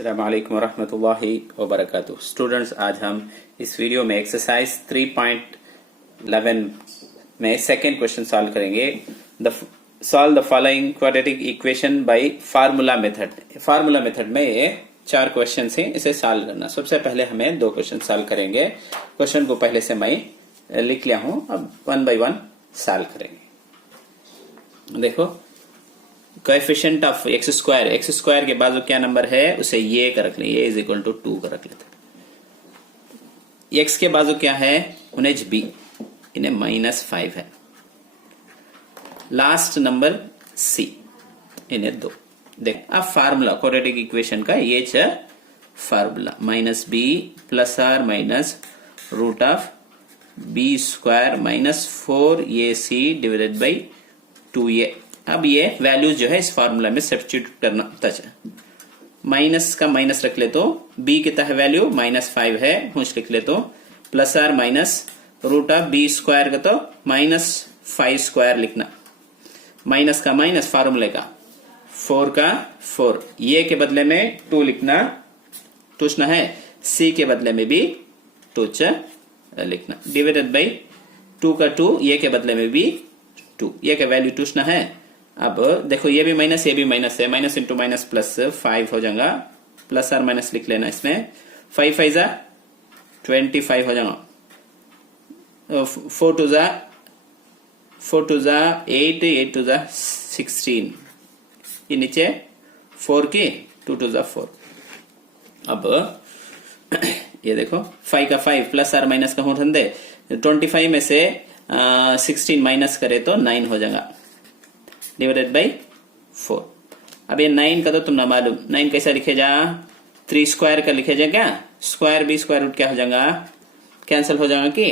अस्सलाम वालेकुम रहमतुल्लाहि व बरकातुहू। स्टूडेंट्स, आज हम इस वीडियो में एक्सरसाइज 3.11 में सेकेंड क्वेश्चन सॉल्व करेंगे। Solve the following quadratic equation by formula method. Formula method में ये 4 क्वेश्चन हैं, इसे सॉल्व करना। सबसे पहले हमें 2 क्वेश्चन सॉल्व करेंगे। क्वेश्चन को पहले से मैं लिख लिया हूं, अब 1 बाय 1 सॉल्व करेंगे। देखो, कोएफिशिएंट ऑफ एक्स स्क्वायर के बाजू क्या नंबर है उसे ये का रख लें, ये इज इक्वल टू 2 का रख लेते हैं। एक्स के बाजू क्या है, उन्हें बी, इन्हें -5 है। लास्ट नंबर सी, इन्हें 2। देख, अब फार्मूला क्वाड्रेटिक इक्वेशन का ये formula -b plus or minus root of b square minus 4ac divided by 2a। अब ये वैल्यूज जो है इस फार्मूला में सब्स्टिट्यूट करना होता है। माइनस का माइनस रख ले तो b की तह वैल्यू -5 है, हुश लिख ले तो plus or minus root of b square का तो -5 स्क्वायर लिखना। माइनस का माइनस फार्मूले का 4 का 4, ये के बदले में 2 लिखना, टूचना है। c के बदले में भी टूच लिखना, डिवाइडेड बाई 2 का 2, ये के बदले में भी 2, ये का वैल्यू टूचना है। अब देखो, ये भी माइनस, ये भी माइनस है, माइनस इंटू माइनस प्लस 5 हो जाएगा। प्लस और माइनस लिख लेना इसमें, 5 5 जा 25 हो जाएगा। 4 2 जा 8, 8 2 जा 16, ये नीचे 4 की 2 2 जा 4। अब ये देखो, 5 का 5 प्लस और माइनस का होने दे, 25 में से 16 माइनस करे तो 9 हो जाएगा, डिवाइडेड बाई 4। अब ये 9 का तो तुम ना मालूम, 9 कैसा लिखे जा, 3 स्क्वायर का लिखे जा क्या, स्क्वायर भी स्क्वायर रूट क्या हो जाएगा, कैंसिल हो जाएगा कि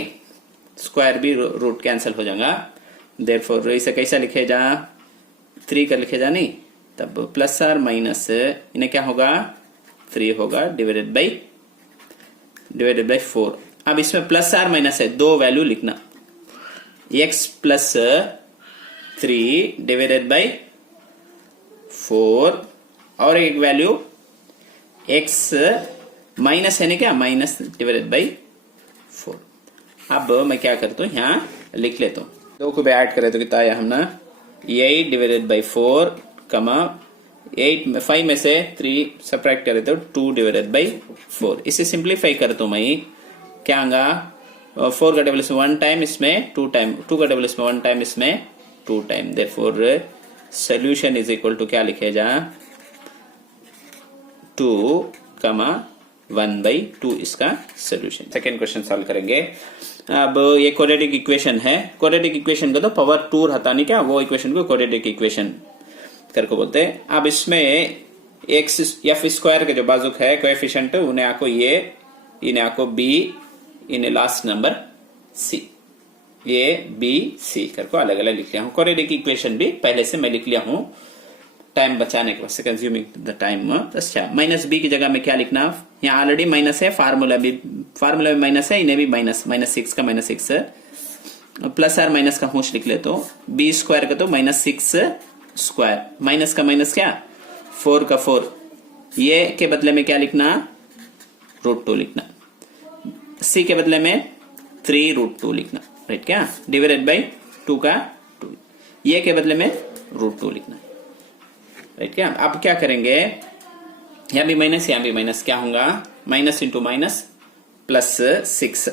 स्क्वायर भी रूट कैंसिल हो जाएगा। देयरफॉर इसे कैसा लिखे जा, 3 का लिखे जा नहीं, तब प्लस और माइनस इन्हें क्या होगा, 3 होगा, डिवाइडेड बाई 4। अब इसमें प्लस और माइनस है, 2 वैल्यू लिखना, x प्लस 3 डिवाइडेड बाई 4 और एक वैल्यू x माइनस है ना क्या, माइनस डिवाइडेड बाई 4। अब मैं क्या करता हूं, यहां लिख लेता हूं, 2 को भी ऐड करे तो कितना आया हमने, 8 डिवाइडेड बाई 4 कमा 5 में से 3 सब्ट्रैक्ट करे तो 2 डिवाइडेड बाई 4। इसे सिंप्लीफाई करता हूं मैं, क्या आगा, 4 का टेबल इसमें 1 टाइम, इसमें 2 टाइम, 2 का टेबल इसमें 1 टाइम, इसमें 2 time. Therefore solution is equal to क्या लिखे जा, 2 कमा 1 बाई 2 इसका सोल्यूशन। सेकेंड क्वेश्चन सॉल्व करेंगे। अब ये क्वाड्रेटिक इक्वेशन है, क्वाड्रेटिक इक्वेशन का तो पावर 2 रहता नहीं क्या, वो इक्वेशन को क्वाड्रेटिक इक्वेशन करके बोलते हैं। अब इसमें एक्स एफ स्क्वायर के जो बाजुक है कोएफिशिएंट, उन्हें आपको ये, इन्हें आपको बी, इन्हें लास्ट नंबर सी, ये बी सी करके अलग अलग लिख लिया हूं। क्वाड्रेटिक इक्वेशन भी पहले से मैं लिख लिया हूं, टाइम बचाने के वास्ते, कंज्यूमिंग द टाइम। अच्छा, माइनस बी की जगह में क्या लिखना, यहाँ ऑलरेडी माइनस है, फार्मूला में माइनस है, इन्हें भी -6 का -6, प्लस और माइनस का होश लिख ले तो बी स्क्वायर का तो -6 स्क्वायर, माइनस का माइनस क्या, 4 का 4, ये के बदले में क्या लिखना, √2 लिखना, सी के बदले में 3√2 लिखना, राइट क्या, डिवाइडेड बाई 2 का 2, ये के बदले में √2 लिखना, राइट क्या। अब क्या करेंगे, यहां भी माइनस, यहां भी माइनस, क्या होगा, minus into minus plus 6,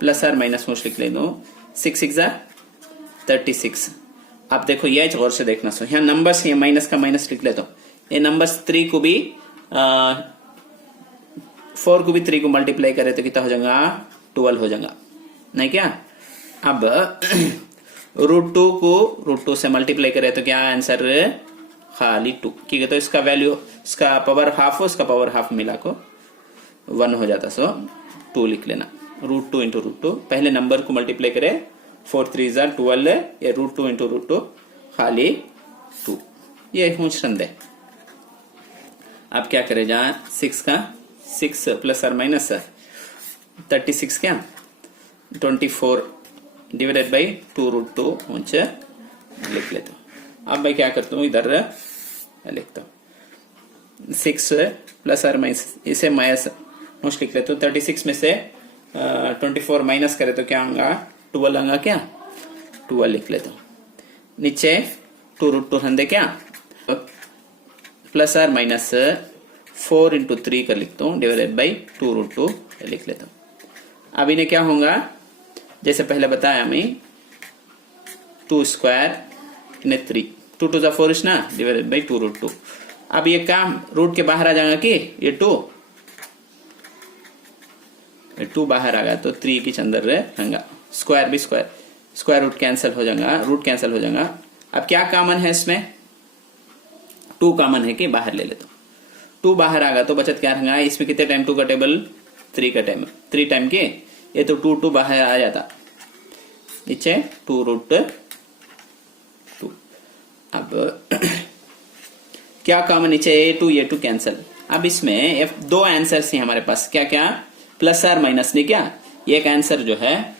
plus और माइनस मुझे लिख ले दो, 6 6 जा 36। अब देखो, ये गौर से देखना, सो यहाँ नंबर्स, ये माइनस का माइनस लिख ले दो, ये नंबर्स 3 को भी 4 को भी 3 को मल्टीप्लाई करे तो कितना हो जाएगा, 12 हो जाएगा, नहीं क्या। अब √2 को √2 से मल्टीप्लाई करे तो क्या आंसर, खाली 2 की, तो इसका वैल्यू, इसका पावर हाफ हो, इसका पावर हाफ मिला को 1 हो जाता, सो 2 लिख लेना, √2 इंटू √2, पहले नंबर को मल्टीप्लाई करे, 4 3 जा 12, ये √2 इंटू √2 खाली 2, ये पूछ रंदे। अब क्या करे, जहां 6 का 6 प्लस और माइनस 36 क्या 24 डिवाइडेड बाई 2√2 मुझे लिख लेता हूं। अब मैं क्या करता हूं, इधर लिखता हूं, 6 प्लस और माइनस, इसे माइनस नोट लिख लेते हो। 36 में से 24 माइनस करे तो क्या होगा, 12 आएगा क्या, 12 लिख लेता हूं। नीचे 2√2 हंदे क्या, प्लस और माइनस 4 इंटू 3 कर लिखता हूँ, डिवाइडेड बाई 2√2 लिख लेता हूँ। अब इन्हें क्या होगा, जैसे पहले बताया हमें 2 स्क्वायर इन्हें 3, 2 टू 4 इज ना, डिवाइडेड बाई 2√2। अब ये काम रूट के बाहर आ जाएगा कि ये 2 बाहर आ गया तो 3 के अंदर रहेगा, स्क्वायर भी स्क्वायर रूट कैंसिल हो जाएगा, रूट कैंसिल हो जाएगा। अब क्या कॉमन है इसमें, 2 कॉमन है कि बाहर ले लेता हूं। 2 बाहर आ गया तो बचत क्या रहेगा, इसमें कितने टाइम 2 का टेबल, 3 का टेबल, 3 टाइम के ये तो 2 बाहर आ जाता, नीचे 2√2। अब क्या कॉमन, नीचे ये 2 कैंसिल। अब इसमें 2 आंसर्स हैं हमारे पास, क्या क्या, प्लस और माइनस नहीं क्या, एक आंसर जो है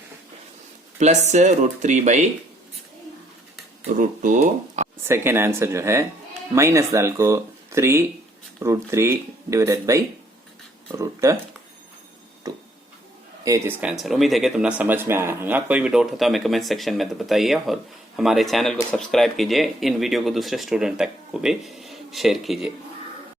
प्लस √3/√2, सेकेंड आंसर जो है माइनस डाल को 3√3 डिवाइडेड बाई √2। ये इसका आंसर। उम्मीद है कि तुमने समझ में आया होगा। कोई भी डाउट होता है हमें कमेंट सेक्शन में तो बताइए, और हमारे चैनल को सब्सक्राइब कीजिए, इन वीडियो को दूसरे स्टूडेंट तक को भी शेयर कीजिए।